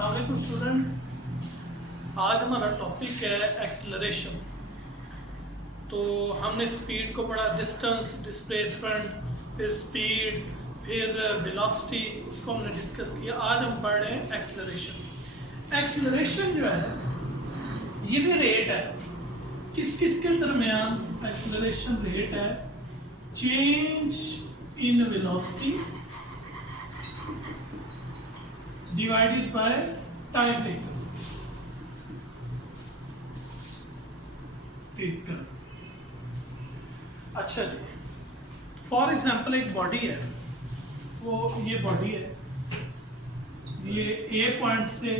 अस्सलाम स्टूडेंट, आज हमारा टॉपिक है एक्सेलरेशन। तो हमने स्पीड को पढ़ा, डिस्टेंस, डिस्प्लेसमेंट, फिर स्पीड, फिर वेलोसिटी, उसको हमने डिस्कस किया। आज हम पढ़ रहे हैं एक्सेलरेशन। एक्सेलरेशन जो है ये भी रेट है। किस किस के दरमियान एक्सेलरेशन रेट है? Change in velocity divided by time taken. अच्छा जी, फॉर एग्जाम्पल एक बॉडी है, वो ये बॉडी है, ये ए पॉइंट से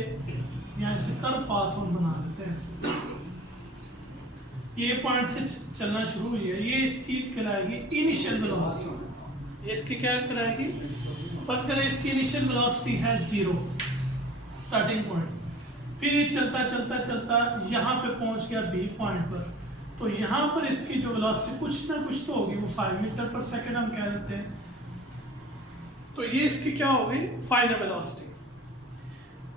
यहाँ से कर्व पाथ हम बना लेते हैं। ऐसे ए पॉइंट से चलना शुरू हुई है, ये इसकी कहलाएगी इनिशियल वेलोसिटी। ये इसकी क्या कहलाएगी? फर्स्ट करें, इसकी इनिशियल वेलोसिटी है 0, स्टार्टिंग पॉइंट। फिर ये चलता चलता चलता यहाँ पे पहुंच गया बी पॉइंट पर। तो यहाँ पर इसकी जो वेलोसिटी कुछ ना कुछ तो होगी, वो 5 मीटर पर सेकेंड हम कह देते हैं। तो ये इसकी क्या होगी? Final velocity.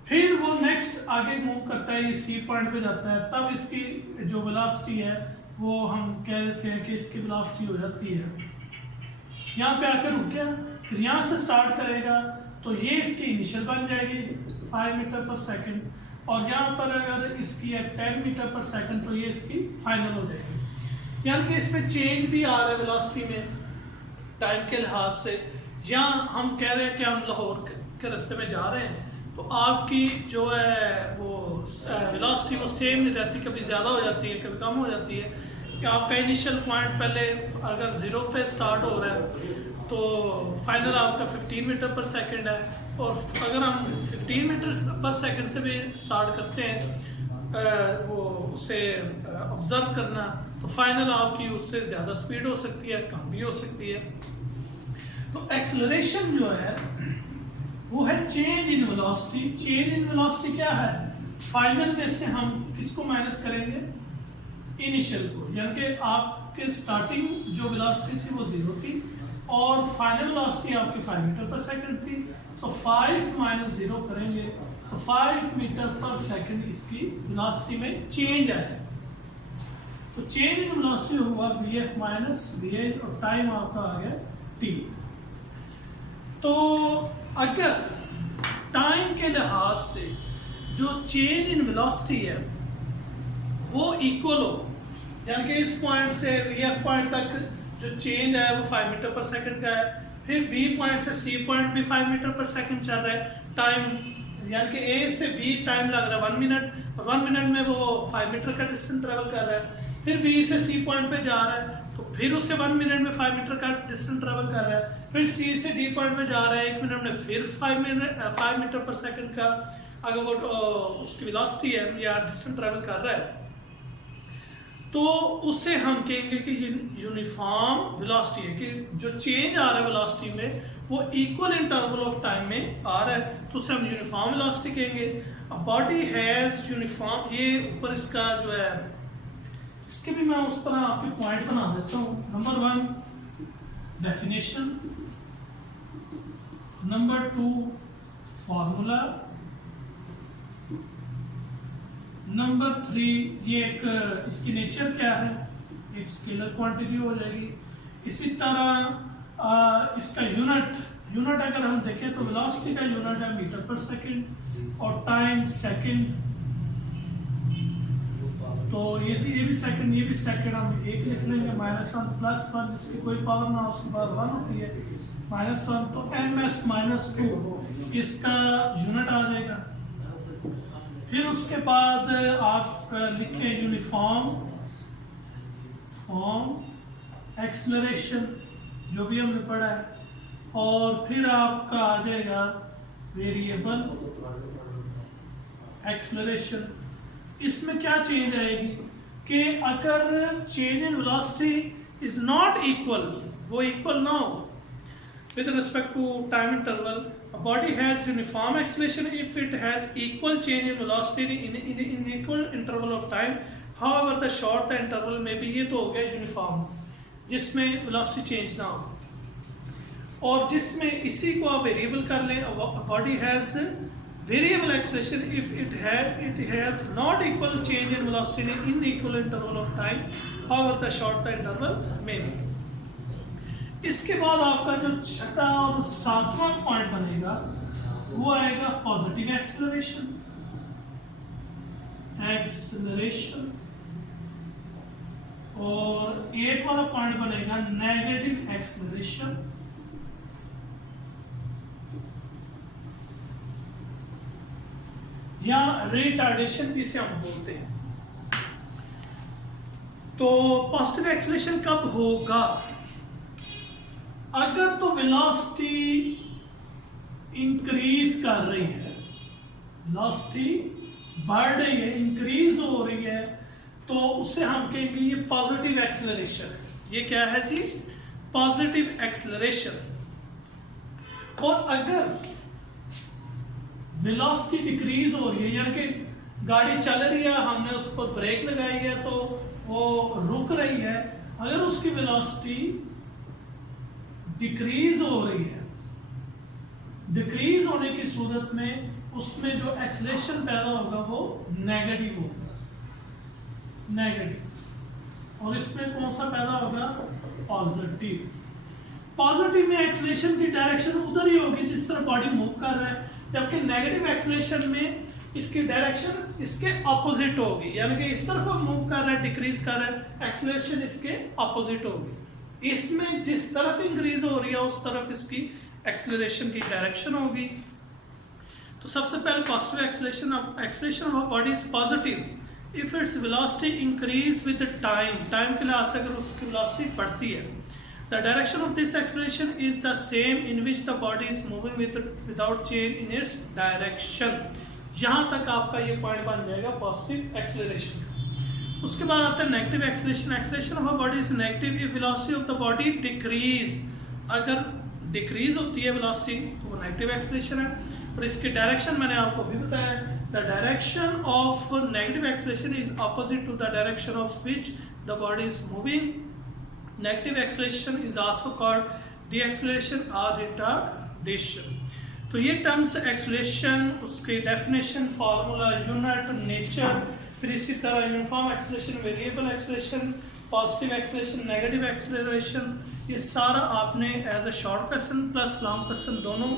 फिर वो नेक्स्ट आगे मूव करता है, ये सी पॉइंट पे जाता है, तब इसकी जो वेलोसिटी है वो हम कह देते हैं कि इसकी वेलोसिटी हो जाती है, यहाँ पे आकर रुक गया। फिर यहाँ से स्टार्ट करेगा तो ये इसकी इनिशियल बन जाएगी 5 मीटर पर सेकेंड, और यहाँ पर अगर इसकी है 10 मीटर पर सेकेंड तो ये इसकी फाइनल हो जाएगी। यानी कि इसमें चेंज भी आ रहा है वेलोसिटी में टाइम के लिहाज से। यहाँ हम कह रहे हैं कि हम लाहौर के रास्ते में जा रहे हैं, तो आपकी जो है वो वेलोसिटी वो सेम नहीं रहती, कभी ज़्यादा हो जाती है, कभी कम हो जाती है। कि आपका इनिशियल पॉइंट पहले अगर 0 पे स्टार्ट हो रहा है तो फाइनल आपका 15 मीटर पर सेकंड है, और अगर हम 15 मीटर पर सेकंड से भी स्टार्ट करते हैं वो उसे ऑब्जर्व करना, तो फाइनल आपकी उससे ज़्यादा स्पीड हो सकती है, कम भी हो सकती है। तो एक्सेलरेशन जो है वो है change in velocity. Change in velocity क्या है? फाइनल में से हम किसको माइनस करेंगे? इनिशियल को। यानी कि आपके स्टार्टिंग जो वेलोसिटी थी वो 0 थी और फाइनल वेलोसिटी आपकी 5 मीटर पर सेकंड थी। तो 5 माइनस 0 करेंगे तो 5 मीटर पर सेकंड इसकी वेलोसिटी में चेंज आया। तो चेंज इन वेलोसिटी होगा vf माइनस va, और टाइम आपका आ गया t। तो अगर टाइम के लिहाज से जो चेंज इन वेलोसिटी है वो इक्वल हो, यानी कि इस पॉइंट से vf पॉइंट तक जो चेंज है वो 5 मीटर पर सेकंड का है, फिर बी पॉइंट से सी पॉइंट भी 5 मीटर पर सेकंड चल रहा है टाइम, यानी कि ए से बी टाइम लग रहा है 1 मिनट, और 1 मिनट में वो 5 मीटर का डिस्टेंस ट्रेवल कर रहा है। फिर बी से सी पॉइंट पे जा रहा है तो फिर उससे 1 मिनट में 5 मीटर का डिस्टेंस ट्रेवल कर रहा है। फिर सी से डी पॉइंट पे जा रहा है 1 मिनट में, फिर 5 मीटर पर सेकंड का अगर वो उसकी वेलोसिटी है या डिस्टेंस ट्रेवल कर रहा है, तो उससे हम कहेंगे कि यूनिफॉर्म वेलोसिटी है, कि जो चेंज आ रहा है वेलोसिटी में वो इक्वल इंटरवल ऑफ टाइम में आ रहा है, तो उसे हम यूनिफॉर्म वेलोसिटी कहेंगे। अ बॉडी हैज यूनिफॉर्म, ये ऊपर इसका जो है इसके भी मैं उस तरह आपके पॉइंट बना देता हूँ। Number 1 definition, number 2 formula, number 3 ये एक इसकी नेचर क्या है, एक स्केलर क्वांटिटी हो जाएगी। इसी तरह इसका यूनिट अगर हम देखें तो वेलोसिटी का यूनिट है मीटर पर सेकंड और टाइम सेकंड। तो ये भी सेकंड, ये भी सेकंड, हम एक लिख लेंगे -1 +1, जिसकी कोई पावर ना उसके बाद 1 होती है -1, तो ms-2 इसका यूनिट आ जाएगा। फिर उसके बाद आप लिखें यूनिफॉर्म एक्सेलरेशन, जो भी हमने पढ़ा है, और फिर आपका आ जाएगा वेरिएबल एक्सेलरेशन। इसमें क्या चेंज आएगी कि अगर change in velocity is not equal, वो इक्वल ना हो with respect to time interval, a body has uniform acceleration if it has equal change in velocity in equal interval of time. However, the short the interval may be, ये तो हो गया uniform जिसमें velocity change ना हो, और जिसमें इसी को आप वेरिएबल कर लें, body has variable acceleration if it has not equal change in velocity in equal interval of time, however the short the interval may be. इसके बाद आपका जो छठा और सातवां पॉइंट बनेगा वो आएगा पॉजिटिव एक्सेलरेशन। और 8 वाला पॉइंट बनेगा नेगेटिव एक्सेलरेशन। या रिटार्डेशन भी से हम बोलते हैं। तो पॉजिटिव एक्सेलरेशन कब होगा? अगर तो वेलोसिटी इंक्रीज कर रही है, वेलोसिटी बढ़ रही है, इंक्रीज हो रही है, तो उसे हम कहेंगे ये पॉजिटिव एक्सेलरेशन है। ये क्या है जी? Positive acceleration. और अगर वेलोसिटी डिक्रीज हो रही है, यानी कि गाड़ी चल रही है, हमने उस पर ब्रेक लगाई है तो वो रुक रही है, अगर उसकी वेलोसिटी डिक्रीज हो रही है, डिक्रीज होने की सूरत में उसमें जो एक्सेलरेशन पैदा होगा वो नेगेटिव होगा, नेगेटिव। और इसमें कौन सा पैदा होगा? पॉजिटिव। पॉजिटिव में एक्सेलरेशन की डायरेक्शन उधर ही होगी जिस तरह बॉडी मूव कर रहा है, जबकि नेगेटिव एक्सेलरेशन में इसकी डायरेक्शन इसके ऑपोजिट होगी, यानी कि इस तरफ मूव कर रहा है, डिक्रीज कर रहा है, एक्सेलरेशन इसके ऑपोजिट होगी। इसमें जिस तरफ इंक्रीज हो रही है उस तरफ इसकी एक्सेलरेशन की डायरेक्शन होगी। तो सबसे पहले positive acceleration of body is positive if its velocity increase with time. Time के लिहाज से अगर उसकी वेलोसिटी बढ़ती है, the direction of this acceleration is the same in which the body is moving without change in its direction. यहां तक आपका ये पॉइंट बन जाएगा पॉजिटिव एक्सेलरेशन का। उसके बाद आता है negative acceleration. Acceleration of a body is negative if velocity of the body decrease. अगर डिक्रीज होती है वेलोसिटी तो वो नेगेटिव एक्सेलरेशन है। और इसके डायरेक्शन मैंने आपको भी बताया, the direction of negative acceleration is opposite to the direction of which the body is moving. Negative acceleration is also called deceleration और रिटार्डेशन। तो ये टर्म्स एक्सेलरेशन, उसके डेफिनेशन, फार्मूला, यूनिट, नेचर, फिर इसी तरह uniform acceleration, variable acceleration, positive acceleration, negative acceleration, ये सारा आपने as a short question plus long question दोनों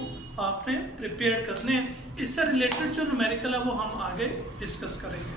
आपने प्रिपेयर करने हैं। इससे रिलेटेड जो न्यूमेरिकल है वो हम आगे डिस्कस करेंगे।